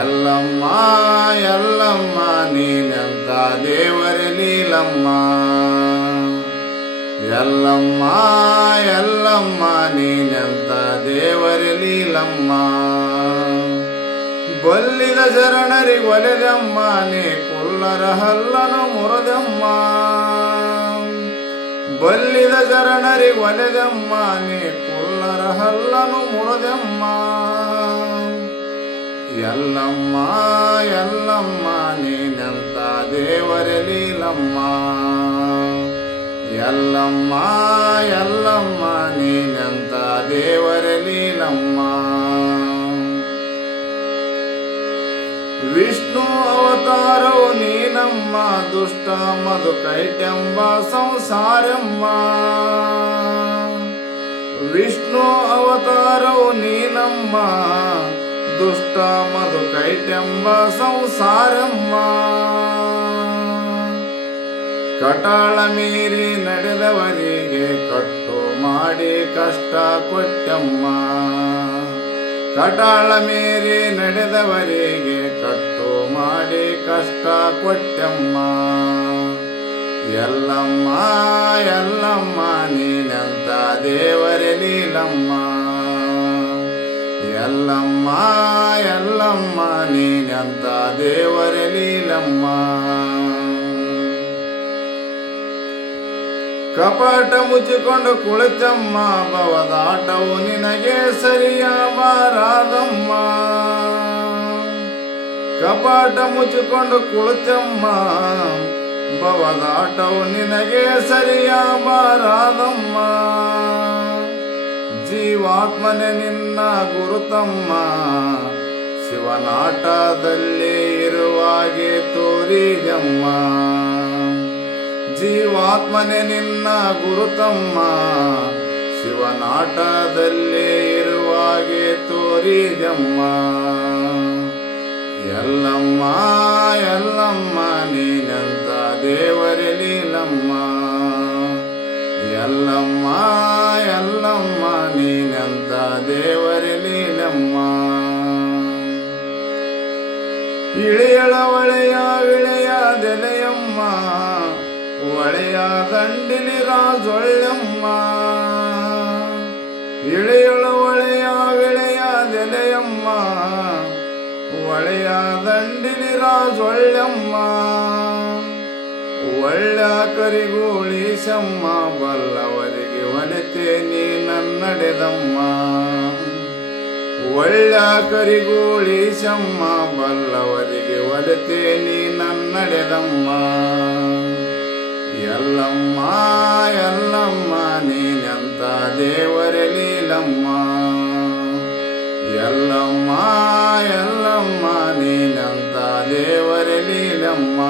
ಎಲ್ಲಮ್ಮ ಎಲ್ಲಮ್ಮ ನೀನೆಂತ ದೇವರ ನೀಲಮ್ಮ. ಎಲ್ಲಮ್ಮ ಎಲ್ಲಮ್ಮ ನೀನೆಂತ ದೇವರ ನೀಲಮ್ಮ. ಬಲ್ಲಿದ ಶರಣರಿ ಒಲೆದಮ್ಮ, ನೀ ಕುಲ್ಲರ ಹಲ್ಲನ ಮುರದಮ್ಮ. ಬಲ್ಲಿದ ಶರಣರಿ ಒಲೆದಮ್ಮ, ನೀ ಕುಲ್ಲರ ಹಲ್ಲನು ಮುರದಮ್ಮ. ಎಲ್ಲಮ್ಮ ಎಲ್ಲಮ್ಮ ನೀನೆಂತ ದೇವರೇ ಲೀಲಮ್ಮ ಎಲ್ಲಮ್ಮ ಎಲ್ಲಮ್ಮ ನೀನೆಂತ ದೇವರೇ ಲೀಲಮ್ಮ ವಿಷ್ಣು ಅವತಾರವು ನೀನಮ್ಮ, ದುಷ್ಟ ಮಧು ಕೈಟೆಂಬ ಸಂಸಾರಮ್ಮ. ವಿಷ್ಣು ಅವತಾರವು ನೀನಮ್ಮ. ದುಷ್ಟ ಮಧು ಕೈಟೆಂಬ ಸಂಸಾರಮ್ಮ. ಕಟಾಳ ಮೀರಿ ನಡೆದವರಿಗೆ ಕಟ್ಟು ಮಾಡಿ ಕಷ್ಟ ಕೊಟ್ಟಮ್ಮ ಕಟಾಳ ಮೀರಿ ನಡೆದವರಿಗೆ ಕಟ್ಟು ಮಾಡಿ ಕಷ್ಟ ಕೊಟ್ಟಮ್ಮ ಎಲ್ಲಮ್ಮ ಎಲ್ಲಮ್ಮ, ನೀನಂತ ದೇವರೇ ಲೀಲಮ್ಮ ಎಲ್ಲಮ್ಮ ಎಲ್ಲಮ್ಮ, ನೀನಂತ ದೇವರೇ ಲೀಲಮ್ಮ. ಕಪಟ ಮುಚ್ಚಿಕೊಂಡು ಕುಳಿತಮ್ಮ, ಭವದಾಟವು ನಿನಗೆ ಸರಿಯ ಬಾರಾದಮ್ಮ ಕಪಾಟ ಮುಚ್ಚಿಕೊಂಡು ಕುಳಿತಮ್ಮ, ಭವದಾಟವು ನಿನಗೆ ಸರಿಯ ಬಾರಾದಮ್ಮ ಜೀವಾತ್ಮನೆ ನಿನ್ನ ಗುರುತಮ್ಮ ಶಿವನಾಟದಲ್ಲಿ ಇರುವಾಗೆ ತೋರಿದಮ್ಮ ಜೀವಾತ್ಮನೆ ನಿನ್ನ ಗುರುತಮ್ಮ ಶಿವನಾಟದಲ್ಲಿ ಇರುವಾಗೆ ತೋರಿದಮ್ಮ ಎಲ್ಲಮ್ಮ ಇಳಿಯಳ ಒಳೆಯ ವಿಳೆಯ ದೆಲೆಯಮ್ಮ ಒಳೆಯ ದಂಡಿಲಿ ರಾಜೊಳ್ಳೆಮ್ಮ. ಇಳೆಯಳ ವಿಳೆಯ ದೆಲೆಯಮ್ಮ ಒಳೆಯ ದಂಡಿಲಿ ರಾಜೊಳ್ಳೆಮ್ಮ. ಒಳ್ಳ ಕರಿಗೂಳಿಸಮ್ಮ ಬಲ್ಲವರಿಗೆ ಒಲಿತೆ ನೀ ನನ್ನಡೆದಮ್ಮ. ಒಳ್ಳ ಕರಿಗೂಳಿಸಮ್ಮ ಬಲ್ಲವರಿಗೆ ಒಲಿತೆ ನೀ ನನ್ನಡೆದಮ್ಮ. ಎಲ್ಲಮ್ಮ ಎಲ್ಲಮ್ಮ, ನೀನೆಂತ ದೇವರೇ ಲೀಲಮ್ಮ. ಎಲ್ಲಮ್ಮ ಎಲ್ಲಮ್ಮ, ನೀನಂತ ದೇವರೇ ಲೀಲಮ್ಮ.